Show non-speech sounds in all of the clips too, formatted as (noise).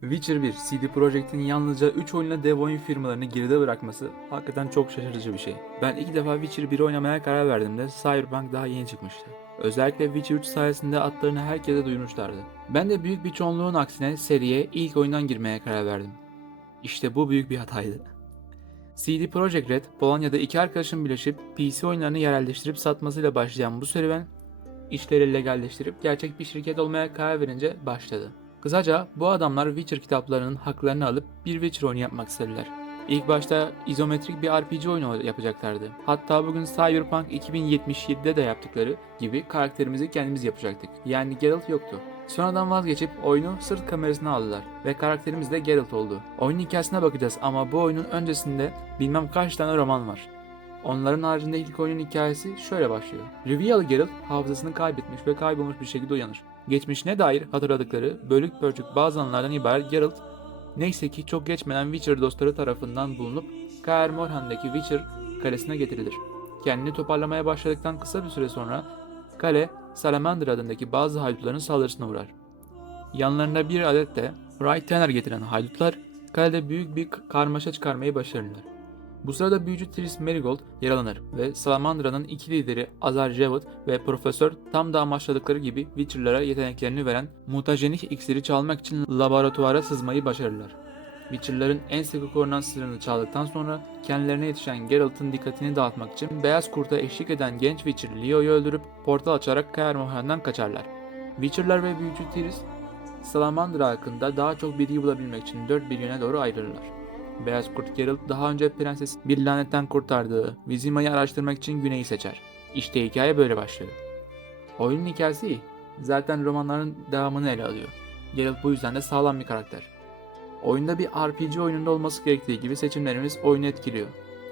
Witcher 1, CD Projekt'in yalnızca 3 oyunla dev oyun firmalarını geride bırakması hakikaten çok şaşırtıcı bir şey. Ben ilk defa Witcher 1 oynamaya karar verdiğimde Cyberpunk daha yeni çıkmıştı. Özellikle Witcher 3 sayesinde adlarını herkese duyurmuşlardı. Ben de büyük bir çoğunluğun aksine seriye ilk oyundan girmeye karar verdim. İşte bu büyük bir hataydı. CD Projekt Red, Polonya'da iki arkadaşın birleşip PC oyunlarını yerelleştirip satmasıyla başlayan bu serüven, işleri legalleştirip gerçek bir şirket olmaya karar verince başladı. Kısaca bu adamlar Witcher kitaplarının haklarını alıp bir Witcher oyunu yapmak istediler. İlk başta izometrik bir RPG oyunu yapacaklardı. Hatta bugün Cyberpunk 2077'de de yaptıkları gibi karakterimizi kendimiz yapacaktık. Yani Geralt yoktu. Sonradan vazgeçip oyunu sırt kamerasına aldılar ve karakterimiz de Geralt oldu. Oyunun hikayesine bakacağız ama bu oyunun öncesinde bilmem kaç tane roman var. Onların haricinde ilk oyunun hikayesi şöyle başlıyor. Rivialı Geralt hafızasını kaybetmiş ve kaybolmuş bir şekilde uyanır. Geçmişine dair hatırladıkları bölük pörçük bazı anlardan ibaret Geralt, neyse ki çok geçmeden Witcher dostları tarafından bulunup Kaer Morhen'deki Witcher kalesine getirilir. Kendini toparlamaya başladıktan kısa bir süre sonra kale Salamander adındaki bazı haydutların saldırısına uğrar. Yanlarında bir adet de Wright Tanner getiren haydutlar kalede büyük bir karmaşa çıkarmayı başarırlar. Bu sırada büyücü Triss Merigold yaralanır ve Salamandra'nın iki lideri Azar Jevot ve Profesör tam da amaçladıkları gibi Witcher'lara yeteneklerini veren mutajenik iksiri çalmak için laboratuvara sızmayı başarırlar. Witcher'ların en sıkı korunan sırrını çaldıktan sonra kendilerine yetişen Geralt'ın dikkatini dağıtmak için Beyaz Kurt'a eşlik eden genç Witcher Leo'yu öldürüp portal açarak Kaer Morhen'den kaçarlar. Witcher'lar ve büyücü Triss Salamandra hakkında daha çok bilgi bulabilmek için dört bir yöne doğru ayrılırlar. Beyaz Kurt Geralt daha önce prenses bir lanetten kurtardığı Vizima'yı araştırmak için güneyi seçer. İşte hikaye böyle başlıyor. Oyunun hikayesi iyi. Zaten romanların devamını ele alıyor. Geralt bu yüzden de sağlam bir karakter. Oyunda bir RPG oyununda olması gerektiği gibi seçimlerimiz oyunu etkiliyor.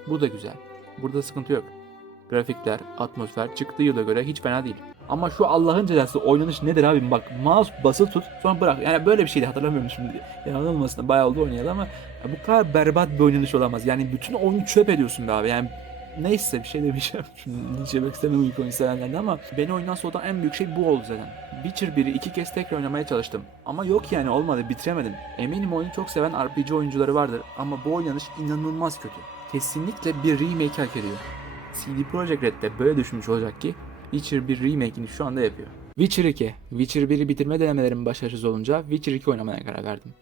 Bu da güzel. Burada sıkıntı yok. Grafikler, atmosfer çıktığı yıla göre hiç fena değil. Ama şu Allah'ın cezası oynanış nedir abi? Bak mouse basılı tut sonra bırak. Yani böyle bir şeydi hatırlamıyorum şimdi. Yanılmasın bayağı oldu oynayalı ama bu kadar berbat bir oynanış olamaz. Yani bütün oyunu çöp ediyorsun be abi. Yani neyse bir şey demeyeceğim. (laughs) Şimdi linç yemek istemem ilk oyun sevenlerden ama beni oyundan soğutan en büyük şey bu oldu zaten. Witcher 1'i iki kez tekrar oynamaya çalıştım. Ama yok yani olmadı bitiremedim. Eminim oyunu çok seven RPG oyuncuları vardır ama bu oynanış inanılmaz kötü. Kesinlikle bir remake hak ediyor. CD Projekt Red de böyle düşünmüş olacak ki Witcher 1 remake'ini şu anda yapıyor. Witcher 2. Witcher 1'i bitirme denemelerim başarısız olunca Witcher 2 oynamaya karar verdim.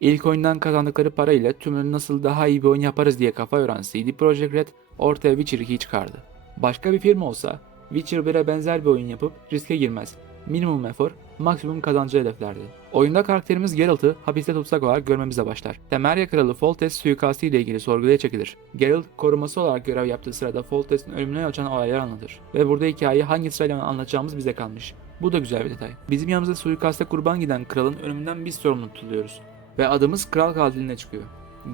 İlk oyundan kazandıkları parayla tümünü nasıl daha iyi bir oyun yaparız diye kafa yoran CD Projekt Red ortaya Witcher 2'yi çıkardı. Başka bir firma olsa Witcher 1'e benzer bir oyun yapıp riske girmez. Minimum efor, maksimum kazancı hedeflerdi. Oyunda karakterimiz Geralt'ı hapiste tutsak olarak görmemize başlar. Temerya Kralı Foltest suikastı ile ilgili sorguya çekilir. Geralt koruması olarak görev yaptığı sırada Foltest'in ölümüne açan olaylar anlatır. Ve burada hikayeyi hangi sırayla anlatacağımız bize kalmış. Bu da güzel bir detay. Bizim yanımızda suikasta kurban giden kralın ölümünden biz sorumlu tutuluyoruz. Ve adımız kral katiline çıkıyor.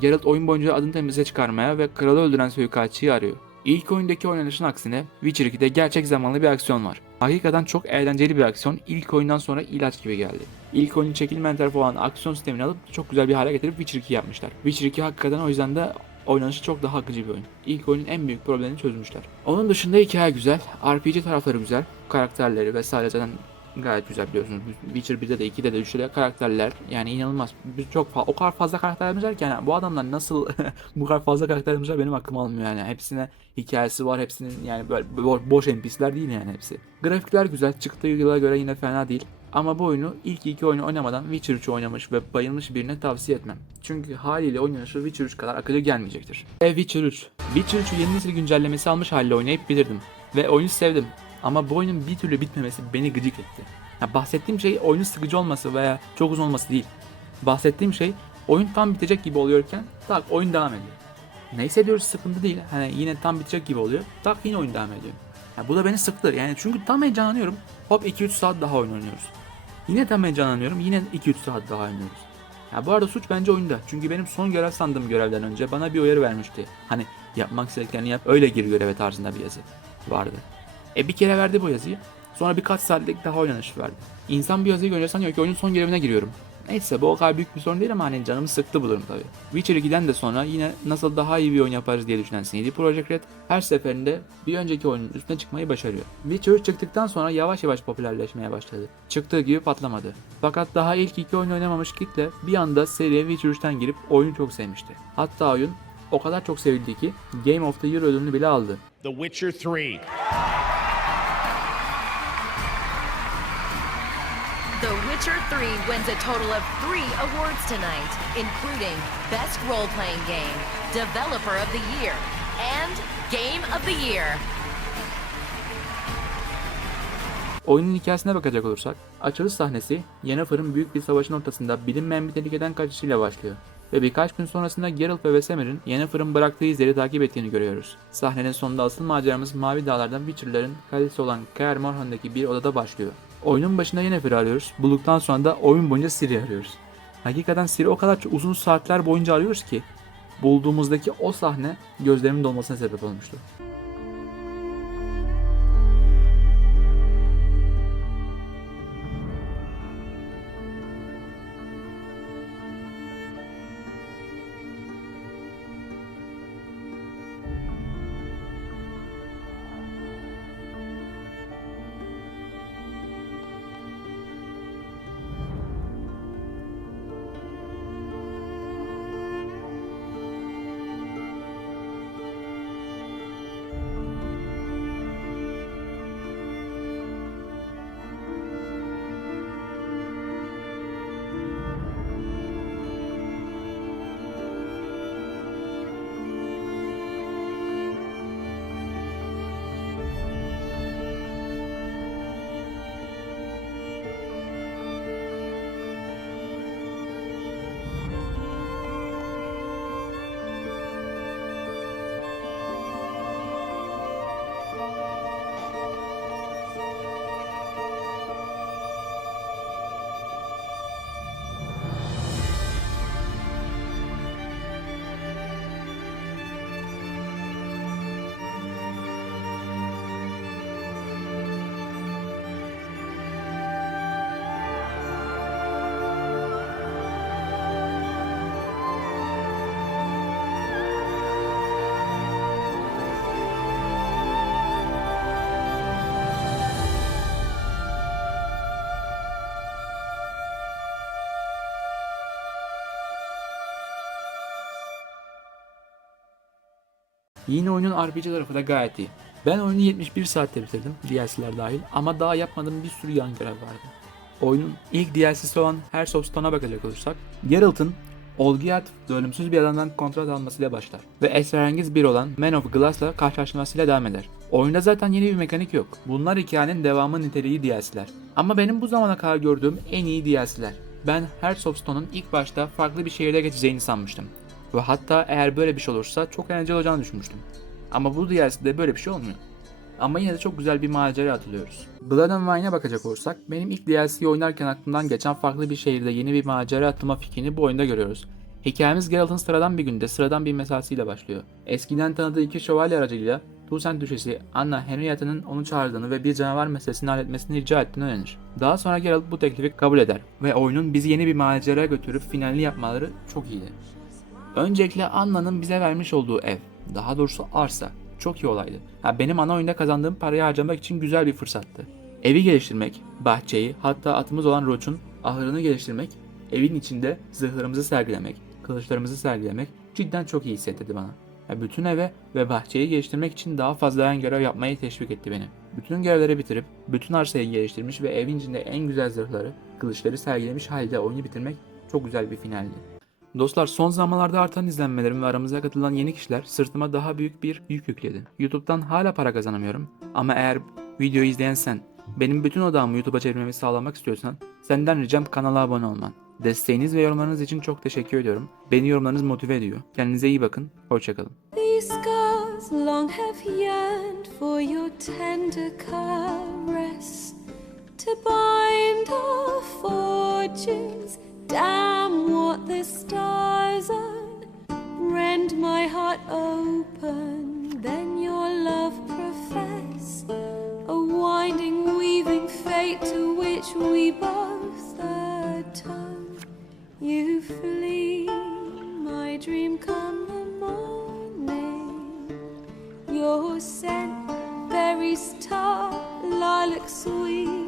Geralt oyun boyunca adını temize çıkarmaya ve kralı öldüren suikastçıyı arıyor. İlk oyundaki oynanışın aksine Witcher 2'de gerçek zamanlı bir aksiyon var. Hakikaten çok eğlenceli bir aksiyon ilk oyundan sonra ilaç gibi geldi. İlk oyunun çekilmeyen tarafı olan aksiyon sistemini alıp çok güzel bir hale getirip Witcher 2 yapmışlar. Witcher 2 hakikaten o yüzden de oynanışı çok daha akıcı bir oyun. İlk oyunun en büyük problemini çözmüşler. Onun dışında hikaye güzel, RPG tarafları güzel, karakterleri vesaire zaten gayet güzel biliyorsunuz. Witcher 1'de de 2'de de 3'te de karakterler yani inanılmaz. Biz çok o kadar fazla karakterimiz var ki yani bu adamlar nasıl (laughs) bu kadar fazla karakterimiz var benim aklım almıyor yani. Hepsine hikayesi var hepsinin yani böyle bo- boş NPC'ler değil yani hepsi. Grafikler güzel çıktığı yıla göre yine fena değil. Ama bu oyunu ilk iki oyunu oynamadan Witcher 3'ü oynamış ve bayılmış birine tavsiye etmem. Çünkü haliyle oynanışı Witcher 3 kadar akıcı gelmeyecektir. E Witcher 3. Witcher 3'ü yeni nesil güncellemesi almış haliyle oynayıp bilirdim. Ve oyunu sevdim. Ama bu oyunun bir türlü bitmemesi beni gıcık etti. Ya bahsettiğim şey oyunun sıkıcı olması veya çok uzun olması değil. Bahsettiğim şey oyun tam bitecek gibi oluyorken tak oyun devam ediyor. Neyse diyoruz sıkıntı değil. Hani yine tam bitecek gibi oluyor. Tak yine oyun devam ediyor. Ya bu da beni sıktı. Yani çünkü tam heyecanlanıyorum. Hop 2-3 saat daha oyun oynuyoruz. Yine tam heyecanlanıyorum. Yine 2-3 saat daha oynuyoruz. Ya bu arada suç bence oyunda. Çünkü benim son görev sandığım görevden önce bana bir uyarı vermişti. Hani yapmak istediklerini yap öyle gir göreve tarzında bir yazı vardı. E bir kere verdi bu yazıyı. Sonra birkaç saatlik daha oynanış verdi. İnsan bir yazıyı görünce sanıyor ki oyunun son görevine giriyorum. Neyse bu o kadar büyük bir sorun değil ama hani canımı sıktı bu durum tabii. Witcher 2'den de sonra yine nasıl daha iyi bir oyun yaparız diye düşünen CD Projekt Red her seferinde bir önceki oyunun üstüne çıkmayı başarıyor. Witcher 3 çıktıktan sonra yavaş yavaş popülerleşmeye başladı. Çıktığı gibi patlamadı. Fakat daha ilk iki oyun oynamamış kitle bir anda seriye Witcher 3'ten girip oyunu çok sevmişti. Hatta oyun o kadar çok sevildi ki Game of the Year ödülünü bile aldı. The Witcher 3. 3 wins a total of three awards tonight, including Best Role Playing Game, Developer of the Year, and Game of the Year. Oyunun hikayesine bakacak olursak, açılış sahnesi Yennefer'ın büyük bir savaşın ortasında bilinmeyen bir tehlikeden kaçışıyla başlıyor. Ve birkaç gün sonrasında Geralt ve Vesemir'in Yennefer'ın bıraktığı izleri takip ettiğini görüyoruz. Sahnenin sonunda asıl maceramız Mavi Dağlar'dan Witcher'ların kalesi olan Kaer Morhane'daki bir odada başlıyor. Oyunun başında Yennefer'i arıyoruz, bulduktan sonra da oyun boyunca Ciri arıyoruz. Hakikaten Ciri o kadar çok uzun saatler boyunca arıyoruz ki, bulduğumuzdaki o sahne gözlerimin dolmasına sebep olmuştu. Yine oyunun RPG tarafı da gayet iyi. Ben oyunu 71 saatte bitirdim, DLC'ler dahil ama daha yapmadığım bir sürü yan görev vardı. Oyunun ilk DLC'si olan Hearts of Stone'a bakacak olursak, Geralt'ın Olgierd ölümsüz bir adamdan kontrat almasıyla başlar ve esrarengiz bir olan Man of Glass'la karşılaşmasıyla devam eder. Oyunda zaten yeni bir mekanik yok. Bunlar hikayenin devamı niteliği DLC'ler. Ama benim bu zamana kadar gördüğüm en iyi DLC'ler. Ben Hearts of Stone'un ilk başta farklı bir şehirde geçeceğini sanmıştım. Ve hatta eğer böyle bir şey olursa çok eğlenceli olacağını düşünmüştüm. Ama bu DLC'de böyle bir şey olmuyor. Ama yine de çok güzel bir macera atılıyoruz. Blood and Wine'a bakacak olursak benim ilk DLC'yi oynarken aklımdan geçen farklı bir şehirde yeni bir macera atılma fikrini bu oyunda görüyoruz. Hikayemiz Geralt'ın sıradan bir günde sıradan bir mesasiyle başlıyor. Eskiden tanıdığı iki şövalye aracılığıyla Tucson düşesi Anna Henrietta'nın onu çağırdığını ve bir canavar meselesini halletmesini rica ettiğini öğrenir. Daha sonra Geralt bu teklifi kabul eder ve oyunun bizi yeni bir maceraya götürüp finalini yapmaları çok iyiydi. Öncelikle Anna'nın bize vermiş olduğu ev, daha doğrusu arsa çok iyi olaydı. Ha, benim ana oyunda kazandığım parayı harcamak için güzel bir fırsattı. Evi geliştirmek, bahçeyi, hatta atımız olan Roach'un ahırını geliştirmek, evin içinde zırhlarımızı sergilemek, kılıçlarımızı sergilemek cidden çok iyi hissettirdi bana. Ha, bütün eve ve bahçeyi geliştirmek için daha fazla yan görev yapmayı teşvik etti beni. Bütün görevleri bitirip, bütün arsayı geliştirmiş ve evin içinde en güzel zırhları, kılıçları sergilemiş halde oyunu bitirmek çok güzel bir finaldi. Dostlar son zamanlarda artan izlenmelerim ve aramıza katılan yeni kişiler sırtıma daha büyük bir yük yükledi. YouTube'dan hala para kazanamıyorum ama eğer videoyu izleyen sen, benim bütün odağımı YouTube'a çevirmemi sağlamak istiyorsan senden ricam kanala abone olman. Desteğiniz ve yorumlarınız için çok teşekkür ediyorum. Beni yorumlarınız motive ediyor. Kendinize iyi bakın. Hoşçakalın. Long have yearned for your tender caress to bind our fortunes. Damn what the open, then your love profess a winding, weaving fate to which we both atone. You flee, my dream come the morning. Your scent berries tart, lilac sweet.